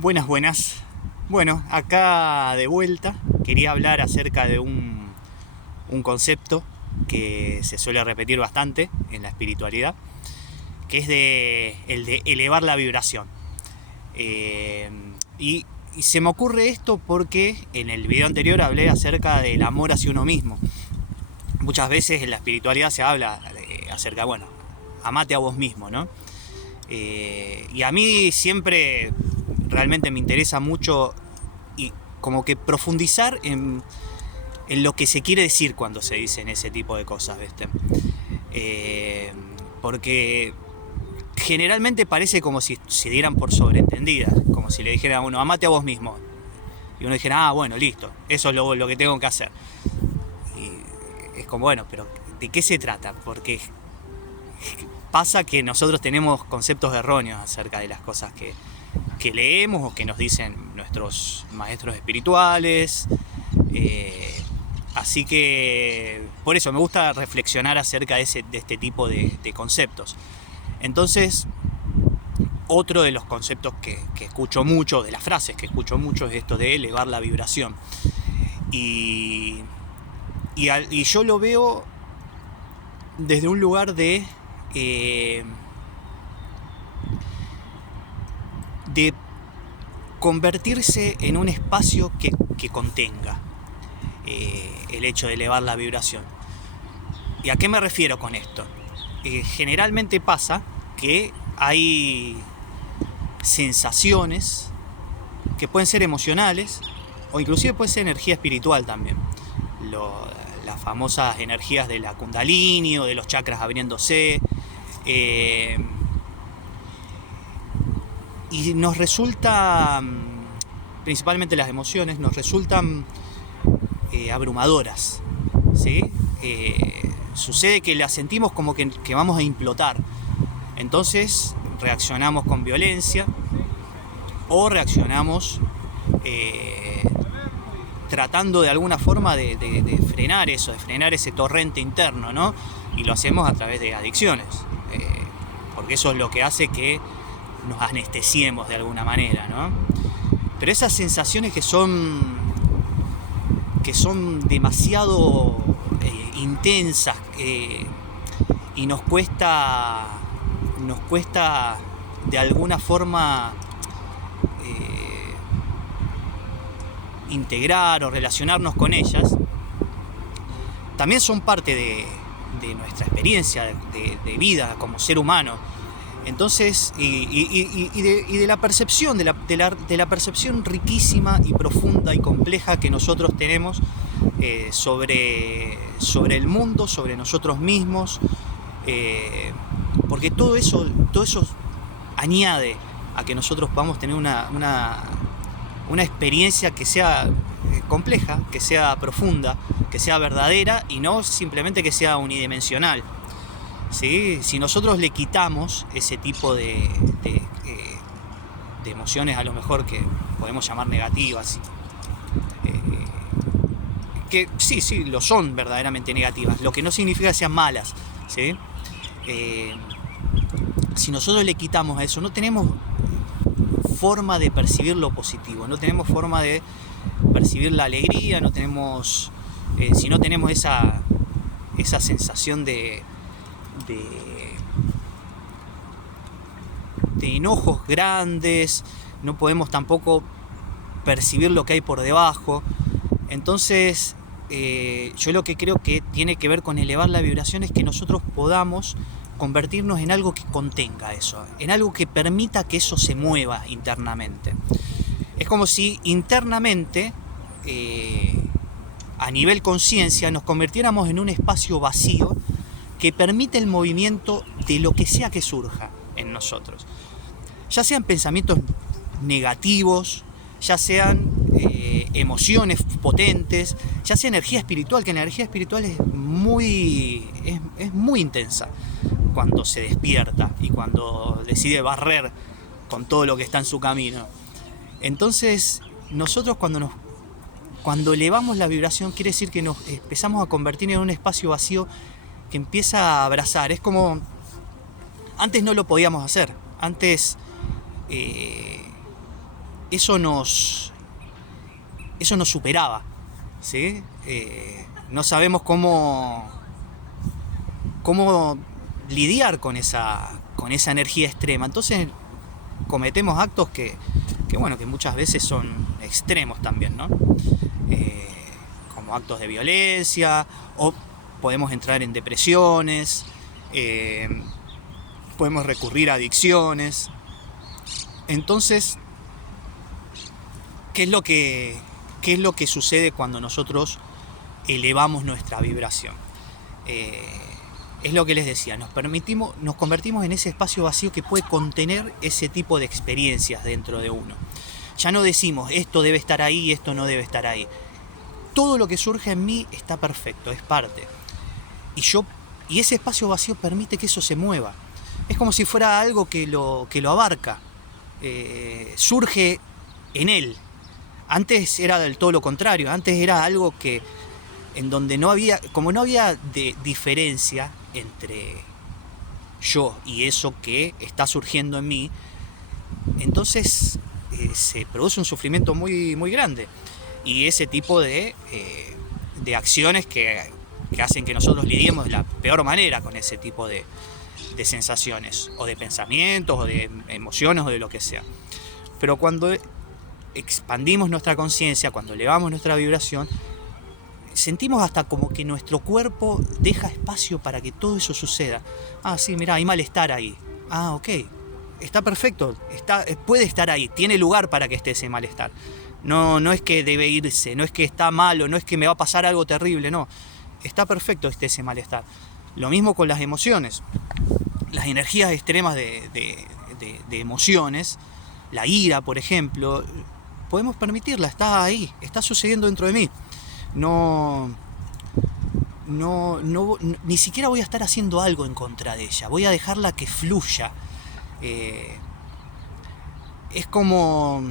Buenas, buenas. Bueno, acá de vuelta quería hablar acerca de un concepto que se suele repetir bastante en la espiritualidad, que es el de elevar la vibración. Eh, y, y se me ocurre esto porque en el video anterior hablé acerca del amor hacia uno mismo. Muchas veces en la espiritualidad se habla acerca, bueno, amate a vos mismo, ¿no? Y a mí siempre realmente me interesa mucho y como que profundizar en lo que se quiere decir cuando se dicen ese tipo de cosas, ¿viste? Porque generalmente parece como si se dieran por sobreentendidas, como si le dijeran a uno, amate a vos mismo. Y uno dijera, bueno, listo, eso es lo que tengo que hacer. Y es como, bueno, pero ¿de qué se trata? Porque pasa que nosotros tenemos conceptos erróneos acerca de las cosas que leemos o que nos dicen nuestros maestros espirituales. Así que por eso me gusta reflexionar acerca de este tipo de conceptos. Entonces, otro de los conceptos que escucho mucho, de las frases que escucho mucho, es esto de elevar la vibración. Y yo lo veo desde un lugar de convertirse en un espacio que contenga el hecho de elevar la vibración. ¿Y a qué me refiero con esto? Generalmente pasa que hay sensaciones que pueden ser emocionales o inclusive puede ser energía espiritual también. Las famosas energías de la Kundalini o de los chakras abriéndose. Y nos resulta, principalmente las emociones, nos resultan abrumadoras, ¿sí? Sucede que las sentimos como que vamos a implotar. Entonces reaccionamos con violencia o reaccionamos tratando de alguna forma de frenar eso, de frenar ese torrente interno, ¿no? Y lo hacemos a través de adicciones, porque eso es lo que hace que nos anestesiemos de alguna manera, ¿no? Pero esas sensaciones que son demasiado intensas y nos cuesta de alguna forma integrar o relacionarnos con ellas, también son parte de nuestra experiencia de vida como ser humano. Entonces, y de la percepción, de la percepción riquísima y profunda y compleja que nosotros tenemos sobre el mundo, sobre nosotros mismos, porque todo eso añade a que nosotros podamos tener una experiencia que sea compleja, que sea profunda, que sea verdadera y no simplemente que sea unidimensional. ¿Sí? Si nosotros le quitamos ese tipo de emociones, a lo mejor que podemos llamar negativas, que sí, lo son verdaderamente negativas, lo que no significa que sean malas, ¿sí? Si nosotros le quitamos a eso, no tenemos forma de percibir lo positivo, no tenemos forma de percibir la alegría, no tenemos, si no tenemos esa sensación de enojos grandes, no podemos tampoco percibir lo que hay por debajo. Entonces, yo lo que creo que tiene que ver con elevar la vibración es que nosotros podamos convertirnos en algo que contenga eso, en algo que permita que eso se mueva internamente. Es como si internamente, a nivel conciencia, nos convirtiéramos en un espacio vacío que permite el movimiento de lo que sea que surja en nosotros. Ya sean pensamientos negativos, ya sean emociones potentes, ya sea energía espiritual, que la energía espiritual es muy intensa cuando se despierta y cuando decide barrer con todo lo que está en su camino. Entonces, nosotros cuando elevamos la vibración, quiere decir que nos empezamos a convertir en un espacio vacío que empieza a abrazar. Es como antes no lo podíamos hacer. Antes eso nos superaba, ¿sí? No sabemos cómo lidiar con esa energía extrema. Entonces cometemos actos que muchas veces son extremos también, ¿no? Como actos de violencia, o podemos entrar en depresiones, podemos recurrir a adicciones. Entonces, ¿qué es lo que sucede cuando nosotros elevamos nuestra vibración? Es lo que les decía, nos convertimos en ese espacio vacío que puede contener ese tipo de experiencias dentro de uno. Ya no decimos, esto debe estar ahí, esto no debe estar ahí. Todo lo que surge en mí está perfecto, es parte. Y ese espacio vacío permite que eso se mueva. Es como si fuera algo que lo abarca. Surge en él. Antes era del todo lo contrario. Antes era algo en donde no había diferencia entre yo y eso que está surgiendo en mí. Entonces se produce un sufrimiento muy, muy grande. Y ese tipo de acciones que hacen que nosotros lidiemos de la peor manera con ese tipo de sensaciones, o de pensamientos, o de emociones, o de lo que sea. Pero cuando expandimos nuestra conciencia, cuando elevamos nuestra vibración, sentimos hasta como que nuestro cuerpo deja espacio para que todo eso suceda. Ah, sí, mirá, hay malestar ahí. Ah, ok, está perfecto, puede estar ahí, tiene lugar para que esté ese malestar. No es que debe irse, no es que está malo, no es que me va a pasar algo terrible, no. Está perfecto ese malestar. Lo mismo con las emociones. Las energías extremas de emociones, la ira, por ejemplo, podemos permitirla, está ahí, está sucediendo dentro de mí. Ni siquiera voy a estar haciendo algo en contra de ella, voy a dejarla que fluya. Es como,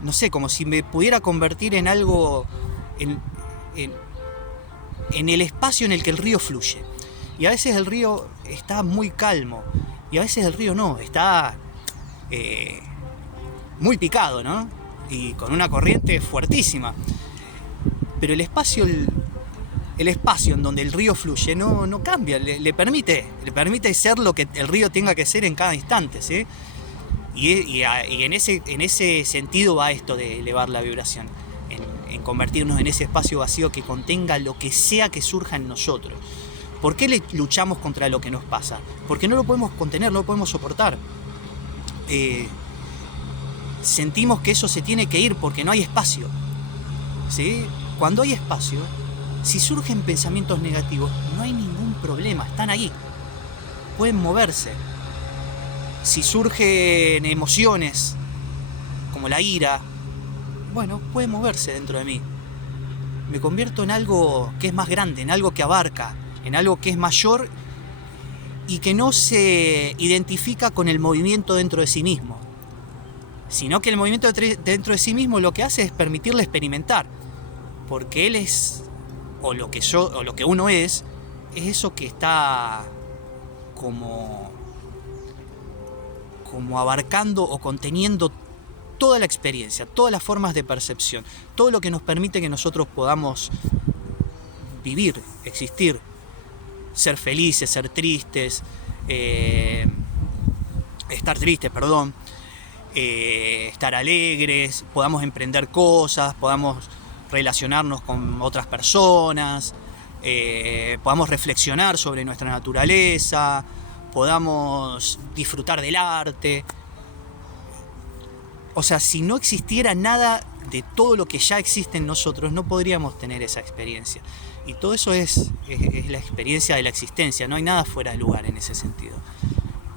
no sé, como si me pudiera convertir en algo, en el espacio en el que el río fluye. Y a veces el río está muy calmo, y a veces el río no, está muy picado, ¿no? Y con una corriente fuertísima. Pero el espacio en donde el río fluye no cambia, le permite ser lo que el río tenga que ser en cada instante, ¿sí? Y en ese sentido va esto de elevar la vibración, en convertirnos en ese espacio vacío que contenga lo que sea que surja en nosotros. ¿Por qué luchamos contra lo que nos pasa? Porque no lo podemos contener, no lo podemos soportar. Sentimos que eso se tiene que ir porque no hay espacio, ¿sí? Cuando hay espacio, si surgen pensamientos negativos, no hay ningún problema, están ahí, pueden moverse. Si surgen emociones como la ira, bueno, puede moverse dentro de mí. Me convierto en algo que es más grande, en algo que abarca, en algo que es mayor y que no se identifica con el movimiento dentro de sí mismo, sino que el movimiento dentro de sí mismo lo que hace es permitirle experimentar, porque él es, o lo que uno es eso que está como abarcando o conteniendo toda la experiencia, todas las formas de percepción, todo lo que nos permite que nosotros podamos vivir, existir, ser felices, ser tristes, estar tristes, estar alegres, podamos emprender cosas, podamos relacionarnos con otras personas, podamos reflexionar sobre nuestra naturaleza, podamos disfrutar del arte. O sea, si no existiera nada de todo lo que ya existe en nosotros, no podríamos tener esa experiencia. Y todo eso es la experiencia de la existencia, no hay nada fuera de lugar en ese sentido.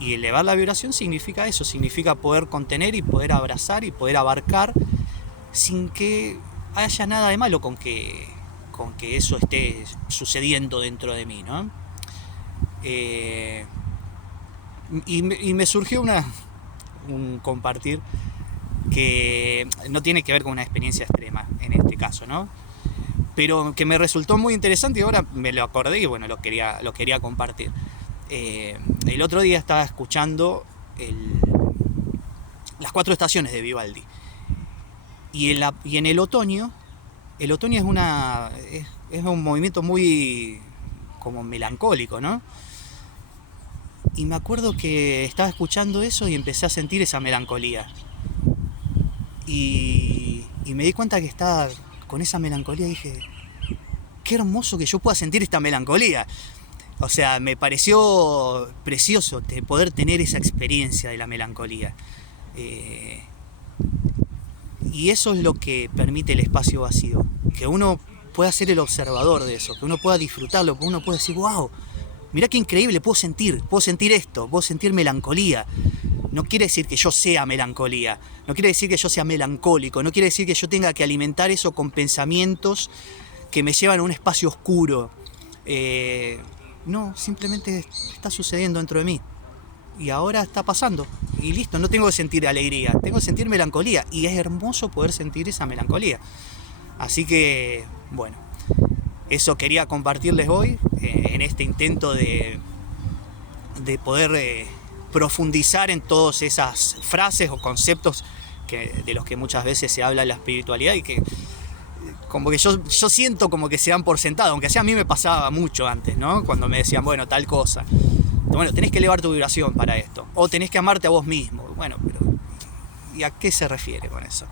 Y elevar la vibración significa eso, significa poder contener y poder abrazar y poder abarcar sin que haya nada de malo con que eso esté sucediendo dentro de mí, ¿no? Y me surgió un compartir que no tiene que ver con una experiencia extrema en este caso, ¿no? Pero que me resultó muy interesante y ahora me lo acordé y bueno, lo quería compartir. El otro día estaba escuchando las 4 estaciones de Vivaldi Y en el otoño es es un movimiento muy como melancólico, ¿no? Y me acuerdo que estaba escuchando eso y empecé a sentir esa melancolía. Y me di cuenta que estaba con esa melancolía y dije, qué hermoso que yo pueda sentir esta melancolía. O sea, me pareció precioso poder tener esa experiencia de la melancolía. Y eso es lo que permite el espacio vacío. Que uno pueda ser el observador de eso, que uno pueda disfrutarlo, que uno pueda decir, wow, mirá qué increíble, puedo sentir esto, puedo sentir melancolía. No quiere decir que yo sea melancolía, no quiere decir que yo sea melancólico, no quiere decir que yo tenga que alimentar eso con pensamientos que me llevan a un espacio oscuro. No, simplemente está sucediendo dentro de mí. Y ahora está pasando. Y listo, no tengo que sentir alegría, tengo que sentir melancolía. Y es hermoso poder sentir esa melancolía. Así que, bueno, eso quería compartirles hoy, en este intento de poder profundizar en todas esas frases o conceptos de los que muchas veces se habla en la espiritualidad y que como que yo siento como que se dan por sentado, aunque sea a mí me pasaba mucho antes, ¿no? Cuando me decían, bueno, tal cosa. Bueno, tenés que elevar tu vibración para esto. O tenés que amarte a vos mismo. Bueno, pero ¿y a qué se refiere con eso?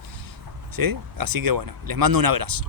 ¿Sí? Así que bueno, les mando un abrazo.